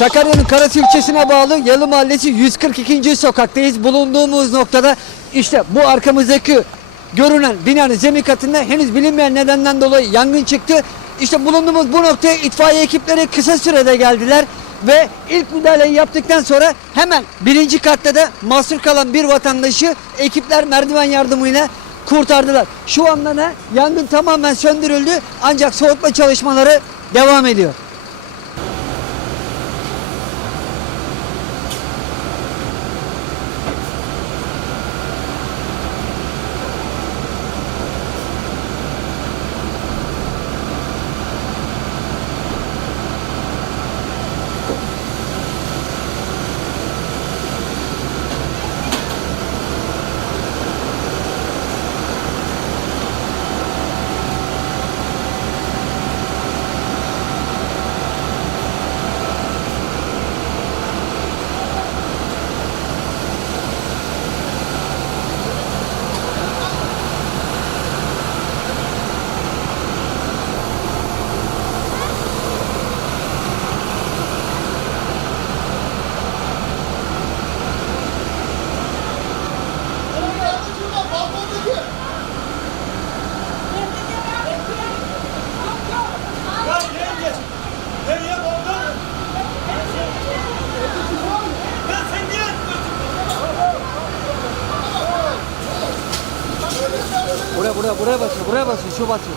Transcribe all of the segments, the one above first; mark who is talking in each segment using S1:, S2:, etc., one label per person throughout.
S1: Sakarya'nın Karası ilçesine bağlı Yalı Mahallesi 142. sokaktayız. Bulunduğumuz noktada işte bu arkamızdaki görünen binanın zemin katında henüz bilinmeyen nedenden dolayı yangın çıktı. İşte bulunduğumuz bu noktaya itfaiye ekipleri kısa sürede geldiler ve ilk müdahaleyi yaptıktan sonra hemen birinci katta da mahsur kalan bir vatandaşı ekipler merdiven yardımıyla kurtardılar. Şu anda da yangın tamamen söndürüldü ancak soğutma çalışmaları devam ediyor. Buraya buraya buraya basıyor buraya basıyor şu basıyor.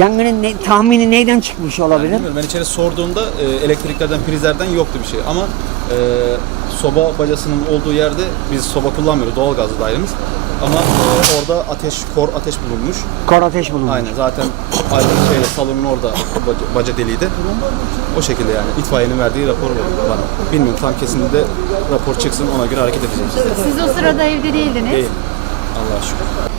S1: Yangının ne, tahmini neyden çıkmış olabilir?
S2: Bilmiyorum. Ben içeri sorduğumda e, elektriklerden, prizlerden yoktu bir şey. Ama e, soba bacasının olduğu yerde biz soba kullanmıyoruz. Doğalgazlı dairemiz. Ama e, orada ateş, kor ateş bulunmuş.
S1: Kor ateş bulunmuş.
S2: Aynen zaten ayrı şeyle salonun orada baca, baca deliğiydi. O şekilde yani itfaiyenin verdiği rapor bu bana. Bilmiyorum tam kesinlikle rapor çıksın ona göre hareket edeceğiz.
S3: Siz o sırada evde değildiniz.
S2: Değil. Allah'a şükür.